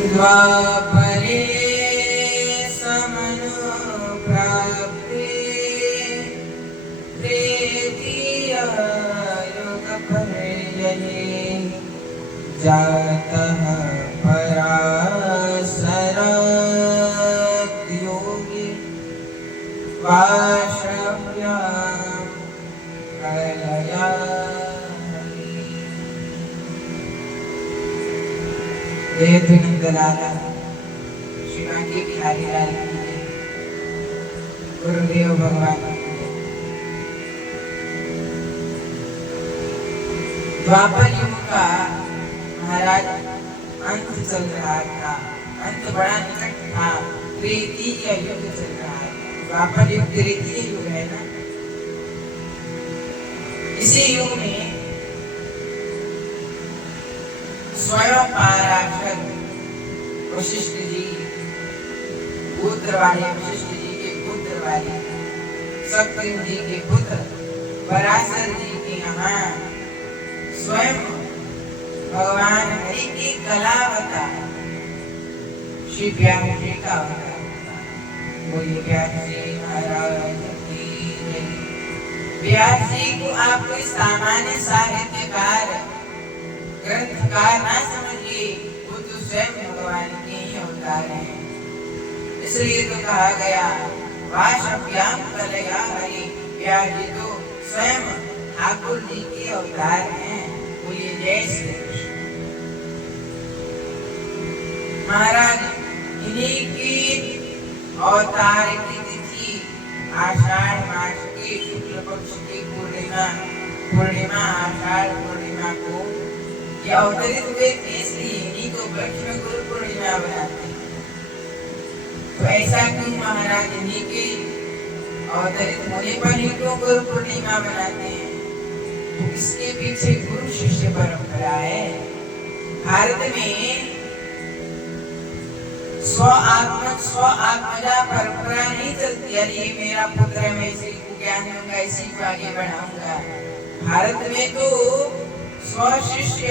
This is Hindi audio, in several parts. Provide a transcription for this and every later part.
द्वापरे समनुप्राप्ते तृतीययुगपर्यये जातः पराशराद्योगी वाशव्यां प्रलया। लाला शिवाजी बिहारी लाल की जय। गुरुदेव भगवान की जय। द्वापर युग का महाराज अंत चल रहा था, अंत बड़ा निकट था, त्रेतीय युग चल रहा है। द्वापर युग त्रेतीय युग है ना। इसी युग में स्वयं पराशर वशिष्ठ जी पुत्र वाले, वशिष्ठ जी के पुत्र वाले सत्यम जी के पुत्र पराशर जी के यहाँ स्वयं भगवान हरि की कलावता श्री व्यास जी का अवतार होता। बोलिए व्यास जी महाराज की जय। व्यास जी को आप कोई सामान्य साहित्यकार ग्रंथकार ना समझिए, वो तो स्वयं भगवान के ही अवतार हैं। इसलिए तो कहा गया वाशव्याम कलया हरि। व्यास जी तो स्वयं ठाकुर जी के अवतार हैं। बोलिए जय श्री कृष्ण। महाराज इन्हीं की अवतार की तिथि आषाढ़ मास की शुक्ल पक्ष की पूर्णिमा आषाढ़ पूर्णिमा को ये अवतरित हुए थे, इसलिए इन्हीं को वृक्ष में गुरु पूर्णिमा बनाते हैं। तो ऐसा क्यों महाराज इन्हीं के अवतरित होने पर ही क्यों गुरु पूर्णिमा बनाते हैं? तो इसके पीछे गुरु शिष्य परंपरा है। भारत में स्व आत्मजा परंपरा नहीं चलती। अरे ये मेरा पुत्र है, मैं इसी को ज्ञान दूंगा, इसी को आगे बढ़ाऊंगा। भारत में तो स्व शिष्य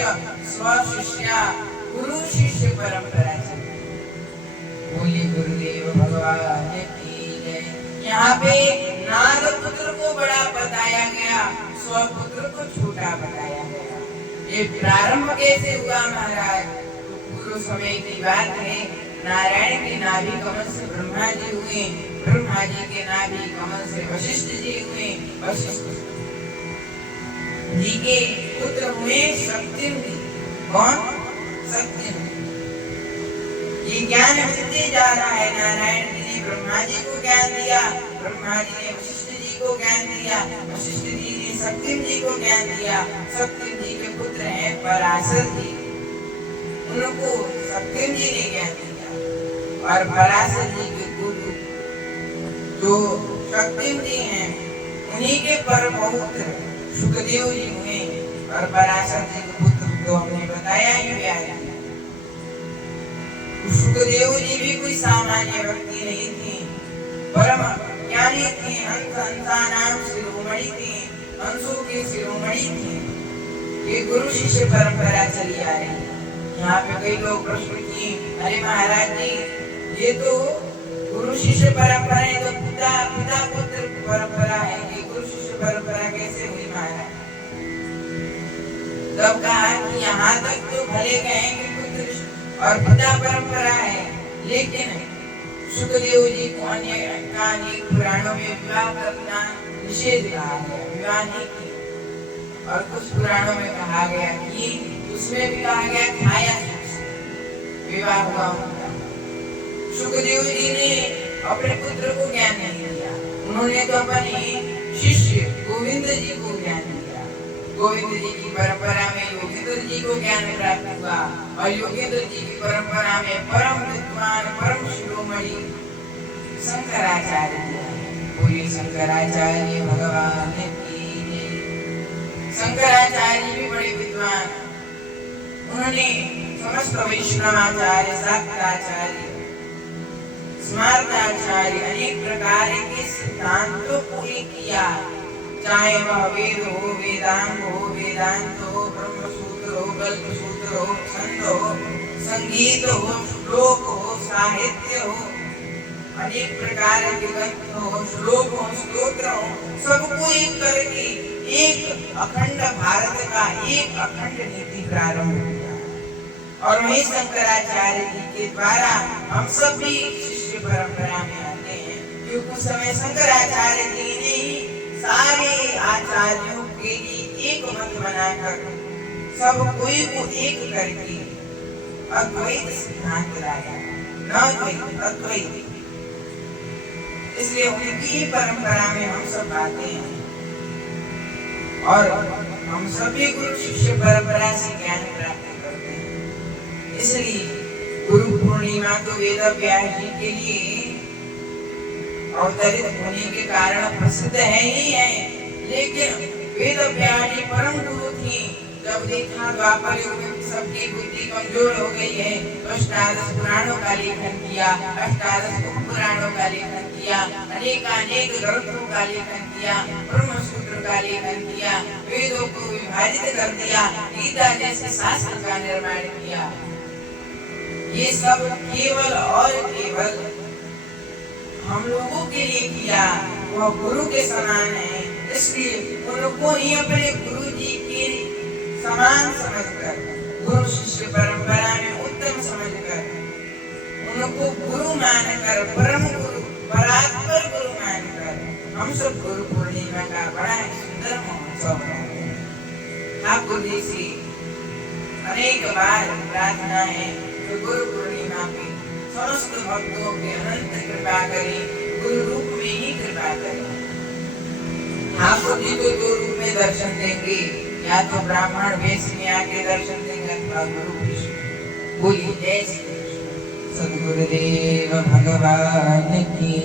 गुरु शिष्य परंपरा चलती है। बोलिए गुरुदेव भगवान की जय। यहाँ पे नाग पुत्र को बड़ा बताया गया, स्वपुत्र को छोटा बताया गया। ये प्रारंभ कैसे हुआ महाराज? तो पूर्व समय की बात है। नारायण के नाभि कमल से ब्रह्मा जी हुए, ब्रह्मा जी के नाभि कमल से वशिष्ठ जी हुए, वशिष्ठ जी के पुत्र हुए सत्यम जी। कौन? सत्यम। ये ज्ञान मिलते जा रहा है। नारायण जी ने ब्रह्मा जी को ज्ञान दिया, ब्रह्मा जी ने वशिष्ठ जी को ज्ञान दिया, वशिष्ठ जी ने सत्यम जी को ज्ञान दिया। सत्यम जी के पुत्र हैं पराशर जी, उनको सत्यम जी ने ज्ञान दिया। और पराशर जी के गुरु जो सत्यम जी हैं, उन्हीं के परम पौत्र सुखदेव जी हुए। और पराशर जी के पुत्र तो हमने बताया ही व्यास जी। सुखदेव जी भी कोई सामान्य व्यक्ति नहीं थे, परम ज्ञानी थे, हंसानाम शिरोमणि थे, हंसों के शिरोमणि थे। ये गुरु शिष्य परंपरा चली आ रही है। यहाँ पे कई लोग प्रश्न किए, अरे महाराज जी ये तो गुरु शिष्य परंपरा है, तो पिता पुत्र परंपरा है, ये गुरु शिष्य परंपरा कैसे हुई महाराज? तब कहा कि यहाँ तक तो भले गए कि पुत्र और पिता परंपरा है, लेकिन सुखदेव जी को अनेक पुराणों में विवाह करना निषेध रहा है, विवाह नहीं किया। और कुछ पुराणों में कहा गया कि उसमें भी कहा गया छाया विवाह हुआ उनका। सुखदेव जी ने अपने पुत्र को ज्ञान नहीं दिया, उन्होंने तो अपने शिष्य गोविंद जी को ज्ञान दिया। गोविंद जी की परंपरा में योगेंद्र जी को ज्ञान प्राप्त हुआ, और योगेंद्र जी की परंपरा में परम विद्वान परम शिरोमणि शंकराचार्य। बोलिए शंकराचार्य भगवान की जय। शंकराचार्य भी बड़े विद्वान, उन्होंने समस्त वैष्णवाचार्य, शाक्ताचार्य, स्मार्ताचार्य अनेक प्रकार के सिद्धांतों को किया। चाहे वह वेद हो, वेदांग हो, वेदांत हो, ब्रह्मसूत्र हो, कल्पसूत्र हो, छंद हो, संगीत हो, श्लोक हो, साहित्य हो, अनेक प्रकार के ग्रंथ हो, श्लोक हो, स्तोत्र हो, सबको एक करके एक अखंड भारत का एक अखंड नीति प्रारंभ किया। और वही शंकराचार्य जी के द्वारा हम सब भी शिष्य परंपरा में आते हैं, क्योंकि उस समय शंकराचार्य जी ने ही सारे आचार्यों के लिए एक मत बनाकर सब कोई को एक करके अद्वैत सिद्धांत लाया, न द्वैत अद्वैत। इसलिए उनकी परंपरा में हम सब आते हैं और हम सभी गुरु शिष्य परंपरा से ज्ञान प्राप्त करते हैं। इसलिए गुरु पूर्णिमा तो वेद व्यास जी के लिए अवतरित होने के कारण प्रसिद्ध है ही है, लेकिन वेद व्यास जी परम गुरु थी। जब देखा द्वापर युग में सबकी बुद्धि कमजोर हो गई है तो अष्टादश पुराणों का लेखन किया, अष्टादश पुराणों का लेखन किया, अनेक ग्रंथों का लेखन किया, ब्रह्म सूत्र का लेखन किया, वेदों को विभाजित कर दिया, गीता जैसे शास्त्र का निर्माण किया। ये सब केवल और केवल हम लोगों के लिए किया। वह गुरु के समान है, इसलिए उनको ही अपने गुरु जी के समान समझकर, गुरु शिष्य परंपरा में उत्तम समझकर, उनको गुरु मानकर, परम गुरु, परात्पर गुरु मानकर हम सब गुरु पूर्णिमा का बड़ा सुंदर महोत्सव मनाते हैं। ठाकुर जी से अनेक बार प्रार्थना है कि गुरु पूर्णिमा पे समस्त भक्तों के अनंत कृपा करें, गुरु रूप में ही कृपा करें। ठाकुर जी तो दो रूप में दर्शन देंगे, या तो ब्राह्मण वेश में आके दर्शन देंगे अथवा गुरु विष्णु। बोलिए जय श्री कृष्ण। सद्गुरुदेव भगवान की